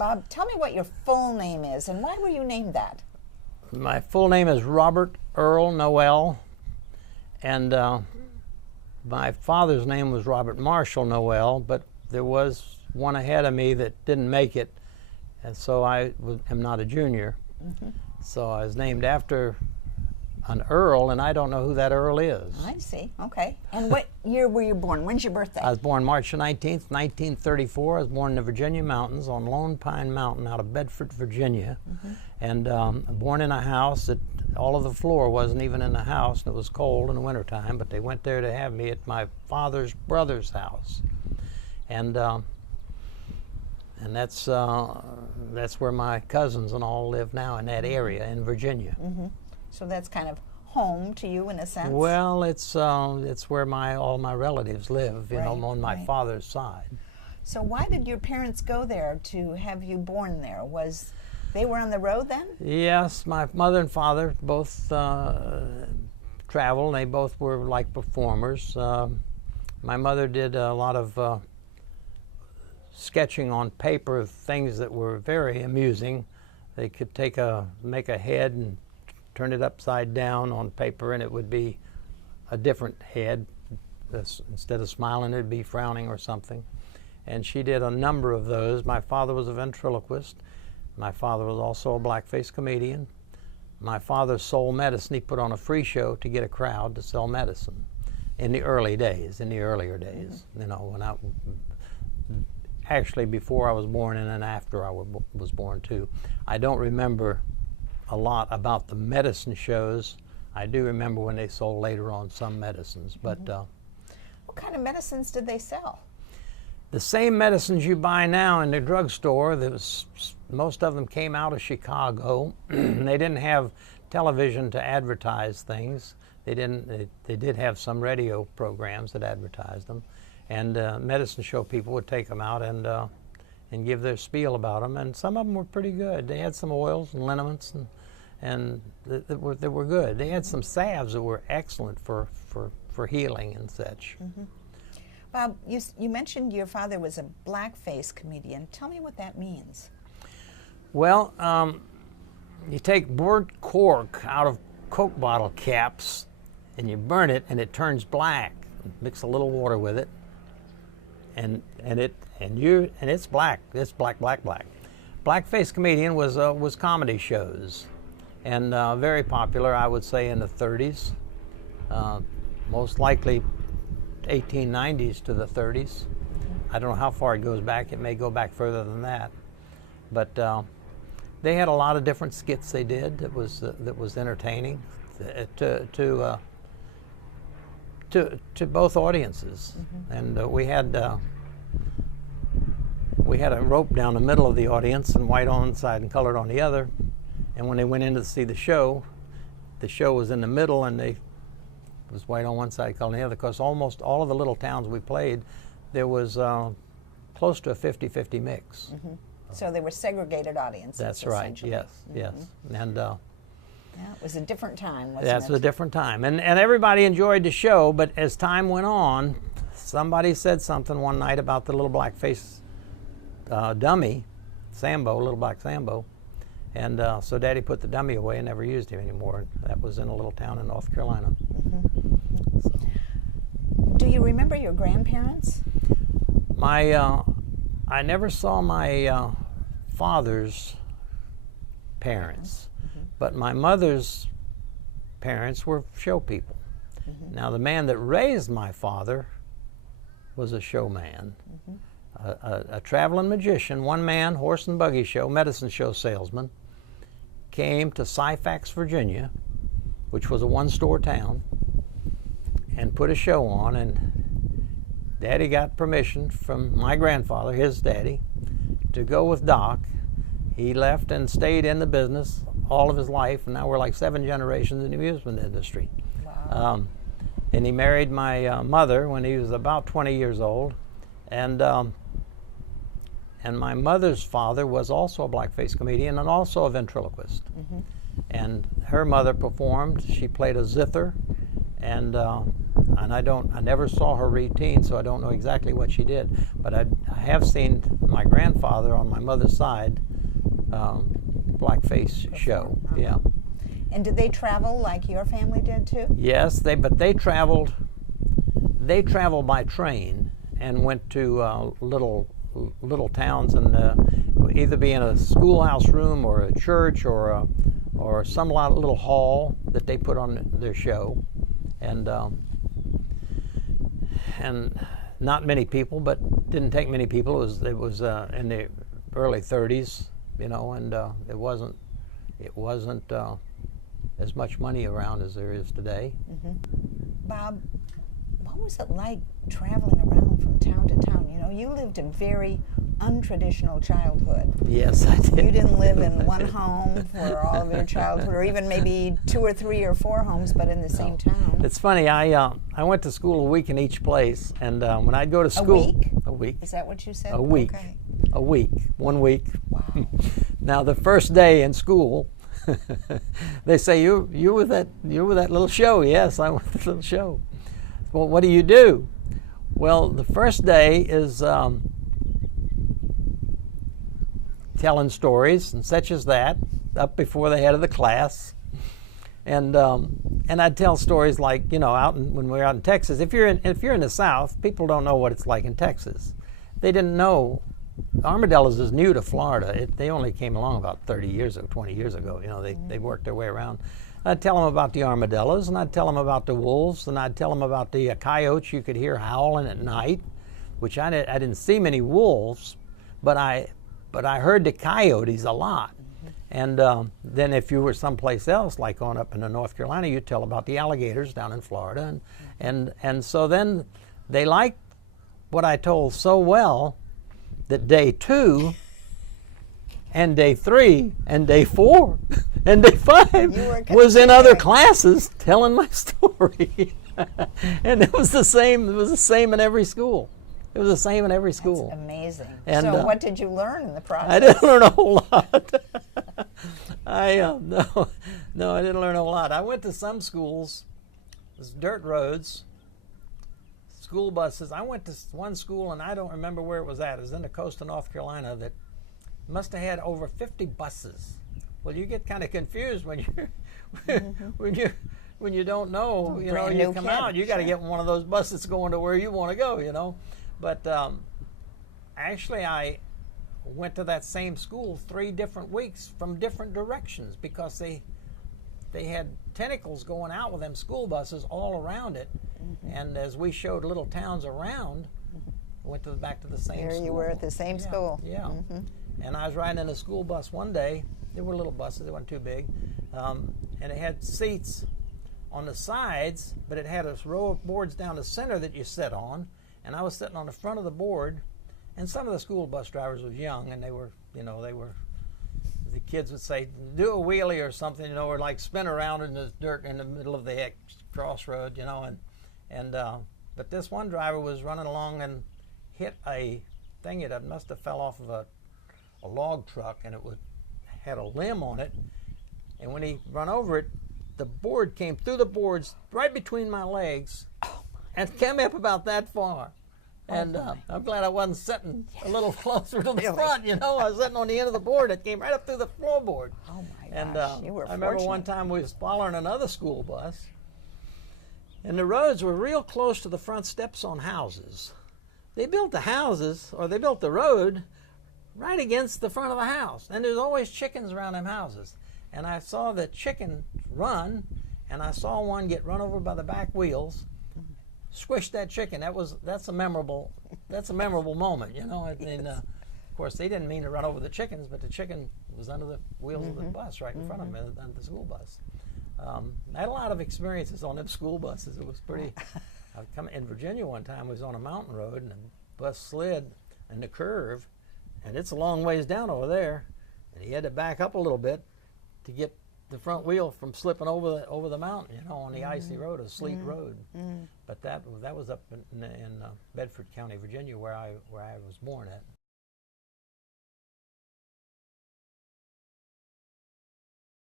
Bob, tell me what your full name is and why were you named that? My full name is Robert Earl Noell, and my father's name was Robert Marshall Noell, but there was one ahead of me that didn't make it, and so I am not a junior. So I was named after an Earl, and I don't know who that Earl is. I see. Okay. And what year were you born? When's your birthday? I was born March 19th, 1934. I was born in the Virginia mountains on Lone Pine Mountain out of Bedford, Virginia. And born in a house that all of the floor wasn't even in the house, and it was cold in the wintertime, but they went there to have me at my father's brother's house. And that's where my cousins and all live now, in that area in Virginia. So that's kind of home to you in a sense? Well, it's where all my relatives live, you know, on my father's side. So why did your parents go there to have you born there? They were on the road then? Yes, my mother and father both traveled. They both were like performers. My mother did a lot of sketching on paper of things that were very amusing. They could make a head and turn it upside down on paper, and it would be a different head. Instead of smiling, it'd be frowning or something. And she did a number of those. My father was a ventriloquist. My father was also a blackface comedian. My father sold medicine. He put on a free show to get a crowd to sell medicine in the earlier days. You know, when actually before I was born and then after I was born too. I don't remember a lot about the medicine shows. I do remember when they sold later on some medicines, but what kind of medicines did they sell? The same medicines you buy now in the drugstore. Most of them came out of Chicago. They didn't have television to advertise things. They did have some radio programs that advertised them, and medicine show people would take them out and give their spiel about them, and some of them were pretty good. They had some oils and liniments and that were good. They had some salves that were excellent for healing and such. Bob, you mentioned your father was a blackface comedian. Tell me what that means. Well, you take burnt cork out of Coke bottle caps and you burn it, and it turns black. Mix a little water with it, and it's black. It's black. Blackface comedian was comedy shows, and very popular, I would say, in the 30s, most likely 1890s to the 30s. I don't know how far it goes back. It may go back further than that, but they had a lot of different skits they did that was entertaining to both audiences. And we had a rope down the middle of the audience and white on one side and colored on the other. And when they went in to see the show was in the middle, and it was white on one side, colored on the other, because almost all of the little towns we played, there was close to a 50-50 mix. So they were segregated audiences. That's right, yes. And yeah, it was a different time, wasn't it? That's a different time. And everybody enjoyed the show, but as time went on, somebody said something one night about the little blackface dummy, Sambo, little black Sambo. And so Daddy put the dummy away and never used him anymore. That was in a little town in North Carolina. So. Do you remember your grandparents? I never saw my father's parents, but my mother's parents were show people. Now, the man that raised my father was a showman, a traveling magician, one-man horse and buggy show, medicine show salesman, came to Syfax, Virginia, which was a one-store town, and put a show on, and Daddy got permission from my grandfather, his daddy, to go with Doc. He left and stayed in the business all of his life, and now we're like 7 generations in the amusement industry. Wow. And he married my mother when he was about 20 years old, and my mother's father was also a blackface comedian and also a ventriloquist. And her mother performed. She played a zither, and and I never saw her routine, so I don't know exactly what she did. But I have seen my grandfather on my mother's side, Blackface show. Yeah. And did they travel like your family did too? Yes, but they traveled. They traveled by train and went to little towns, and either be in a schoolhouse room or a church or some little hall that they put on their show, and not many people, but didn't take many people. It was in the early 30s, you know, and it wasn't as much money around as there is today. Mm-hmm. Bob, what was it like traveling around from town to town? You know, you lived a very untraditional childhood. Yes, I did. You didn't live in one home for all of your childhood, or even maybe 2 or 3 or 4 homes, but in the same town. It's funny. I went to school a week in each place, and when I'd go to school, a week. Is that what you said? A week. Okay. A week. 1 week. Wow. Now the first day in school, they say you were that little show. Yes, I went to the little show. Well, what do you do? Well, the first day is telling stories and such as that up before the head of the class, and I'd tell stories like, you know, when we were out in Texas. If you're in the South, people don't know what it's like in Texas. They didn't know. Armadillos is new to Florida. They only came along about 30 years ago, 20 years ago. You know, they worked their way around. I'd tell them about the armadillos, and I'd tell them about the wolves, and I'd tell them about the coyotes you could hear howling at night, which I didn't see many wolves, but I heard the coyotes a lot. And then if you were someplace else, like going up into North Carolina, you'd tell about the alligators down in Florida, and so then they liked what I told so well that day 2 and day 3 and day 4 and day 5 was in other classes telling my story. And it was the same. It was the same in every school. It was the same in every school. That's amazing. And, so what did you learn in the process? I didn't learn a whole lot. No, I didn't learn a whole lot. I went to some schools. It was dirt roads, school buses. I went to one school, and I don't remember where it was at. It was in the coast of North Carolina that must have had over 50 buses. Well, you get kind of confused when you don't know. You know, you come out, you got to get one of those buses going to where you want to go. You know, but actually, I went to that same school 3 different weeks from different directions because they had tentacles going out with them school buses all around it. Mm-hmm. And as we showed little towns around, went back to the same school. There you were at the same school. Yeah. Mm-hmm. And I was riding in a school bus one day. There were little buses, they weren't too big. And it had seats on the sides, but it had a row of boards down the center that you sit on. And I was sitting on the front of the board. And some of the school bus drivers was young, and they were, the kids would say, do a wheelie or something, you know, or like spin around in the dirt in the middle of the crossroad, you know, but this one driver was running along and hit a thing that must have fell off of a log truck, and it had a limb on it, and when he run over it, the board came through the boards right between my legs and came up about that far. And I'm glad I wasn't sitting a little closer to the front, you know. I was sitting on the end of the board. It came right up through the floorboard. Oh, my gosh. And you were I remember one time we was following another school bus, and the roads were real close to the front steps on houses. They built the houses, or they built the road, right against the front of the house. And there's always chickens around them houses. And I saw the chicken run, and I saw one get run over by the back wheels. Squished that chicken. That's a memorable moment, you know. I mean, of course, they didn't mean to run over the chickens, but the chicken was under the wheels of the bus, right in front of me, under the school bus. I had a lot of experiences on them school buses. It was pretty. In Virginia one time, we was on a mountain road, and the bus slid in the curve, and it's a long ways down over there, and he had to back up a little bit to get the front wheel from slipping over the mountain, you know, on the icy road, a sleet road. But that was up in Bedford County, Virginia, where I was born at.